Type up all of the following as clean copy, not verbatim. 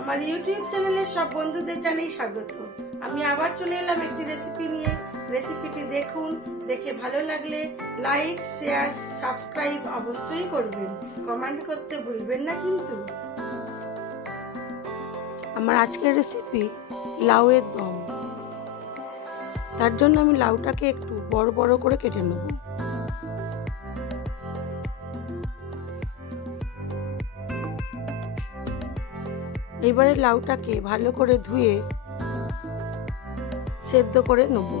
আমার ইউটিউব চ্যানেলে সব বন্ধুদের জানাই স্বাগত। আমি আবার চলে এলাম একটি রেসিপি নিয়ে। রেসিপিটি দেখুন, দেখে ভালো লাগলে লাইক, শেয়ার, সাবস্ক্রাইব অবশ্যই করবেন। কমেন্ট করতে ভুলবেন না কিন্তু। আমার আজকের রেসিপি লাউয়ের দম। তার জন্য আমি লাউটাকে একটু বড় বড় করে কেটে নেব। এবারে লাউটাকে ভালো করে ধুয়ে সেদ্ধ করে নেব।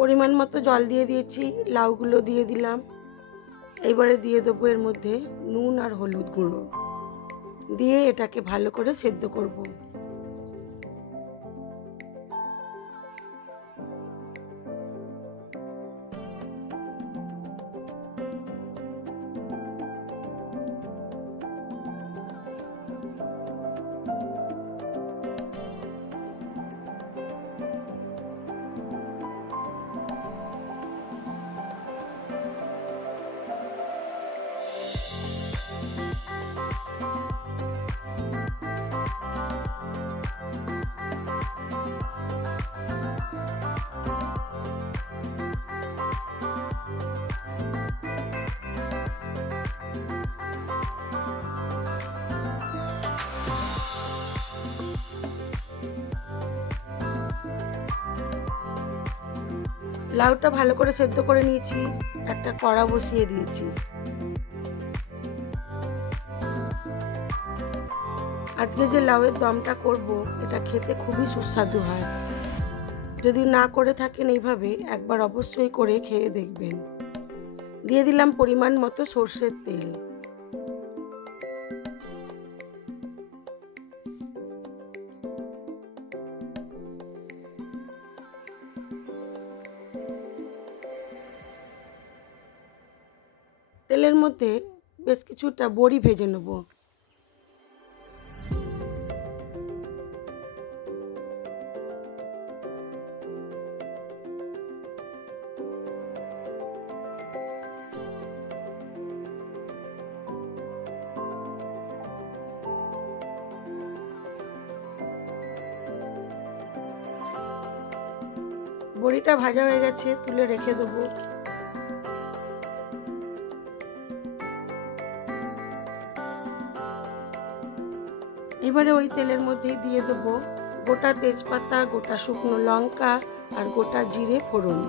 পরিমাণ মতো জল দিয়ে দিয়েছি, লাউগুলো দিয়ে দিলাম। এবারে দিয়ে দেবো এর মধ্যে নুন আর হলুদ গুঁড়ো দিয়ে এটাকে ভালো করে সেদ্ধ করব। লাউটা ভালো করে সেদ্ধ করে নিয়েছি, একটা কড়া বসিয়ে দিয়েছি। আজকে যে লাউয়ের দমটা করব, এটা খেতে খুবই সুস্বাদু হয়। যদি না করে থাকেন এইভাবে, একবার অবশ্যই করে খেয়ে দেখবেন। দিয়ে দিলাম পরিমাণ মতো সরষের তেল। তেলের মধ্যে বেশ কিছুটা বড়ি ভেজে নেব। বড়িটা ভাজা হয়ে গেছে, তুলে রেখে দেবো। এবারে ওই তেলের মধ্যেই দিয়ে দেবো গোটা তেজপাতা, গোটা শুকনো লঙ্কা আর গোটা জিরে ফোড়ন।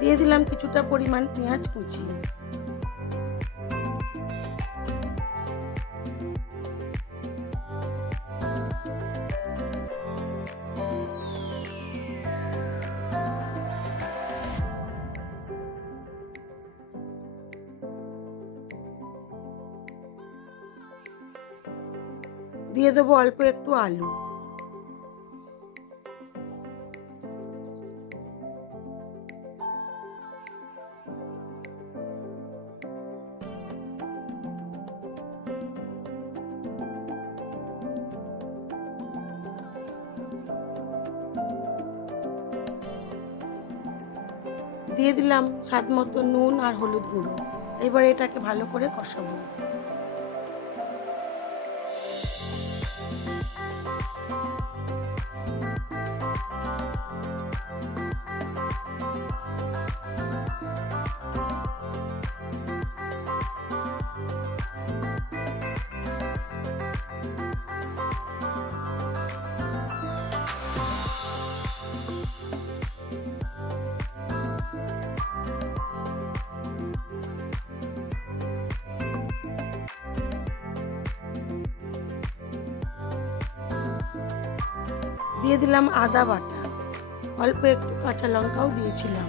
দিয়ে দিলাম কিছুটা পরিমাণ পেঁয়াজ কুচি। দিয়ে দেবো অল্প একটু আলু। দিয়ে দিলাম স্বাদ মতো নুন আর হলুদ গুঁড়ো। এবার এটাকে ভালো করে কষাবো। দিয়ে দিলাম আদা বাটা, অল্প একটু কাঁচা লঙ্কাও দিয়েছিলাম।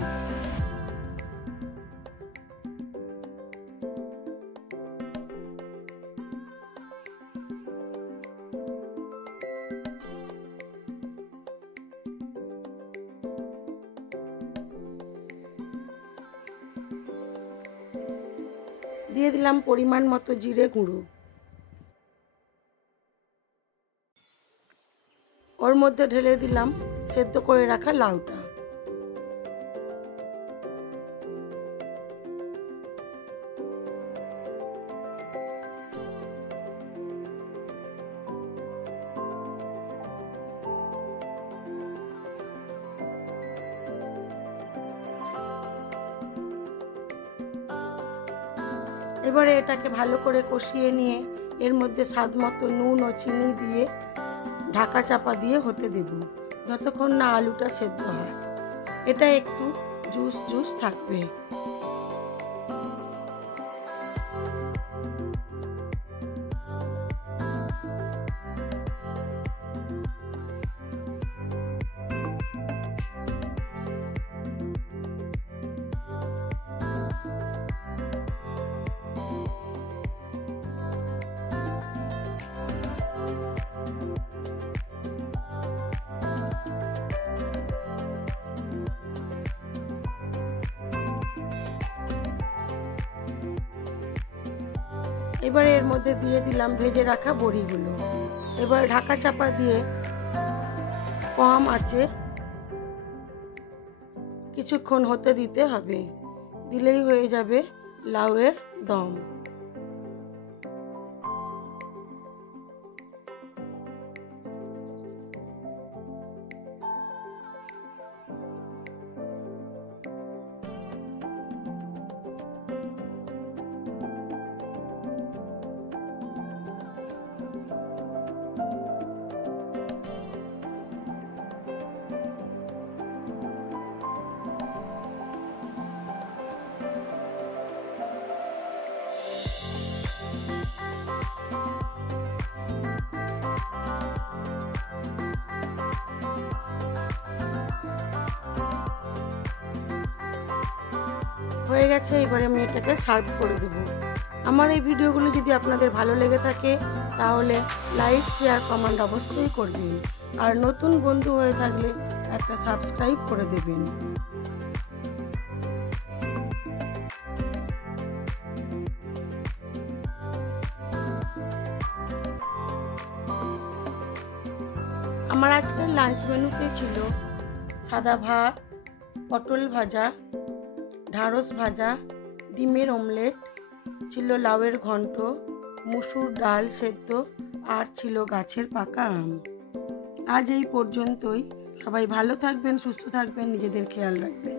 দিয়ে দিলাম পরিমাণ মতো জিরে গুঁড়ো। ওর মধ্যে ঢেলে দিলাম সেদ্ধ করে রাখা লাউটা। এবারে এটাকে ভালো করে কষিয়ে নিয়ে এর মধ্যে স্বাদ মতো নুন ও চিনি দিয়ে ঢাকা চাপা দিয়ে হতে দেব যতক্ষণ না আলুটা সেদ্ধ হয়। এটা একটু জুস জুস থাকবে। এবার এর মধ্যে দিয়ে দিলাম ভেজে রাখা বড়িগুলো। এবার ঢাকা চাপা দিয়ে কম আঁচে কিছুক্ষণ হতে দিতে হবে। দিলেই হয়ে যাবে লাউয়ের দম। হয়ে গেছে, এবারে আমি এটাকে সার্ভ করে দেব। আমার এই ভিডিওগুলো যদি আপনাদের ভালো লেগে থাকে তাহলে লাইক, শেয়ার, কমেন্ট অবশ্যই করবেন। আর নতুন বন্ধু হয়ে থাকলে একটা সাবস্ক্রাইব করে দেবেন। আমার আজকের লাঞ্চ মেনুতে ছিল সাদা ভাত, পটল ভাজা, ঢ্যাঁড়স ভাজা, ডিমের অমলেট, ছিল লাউয়ের ঘন্ট, মুসুর ডাল সেদ্ধ, আর ছিল গাছের পাকা আম। আজ এই পর্যন্তই। সবাই ভালো থাকবেন, সুস্থ থাকবেন, নিজেদের খেয়াল রাখবেন।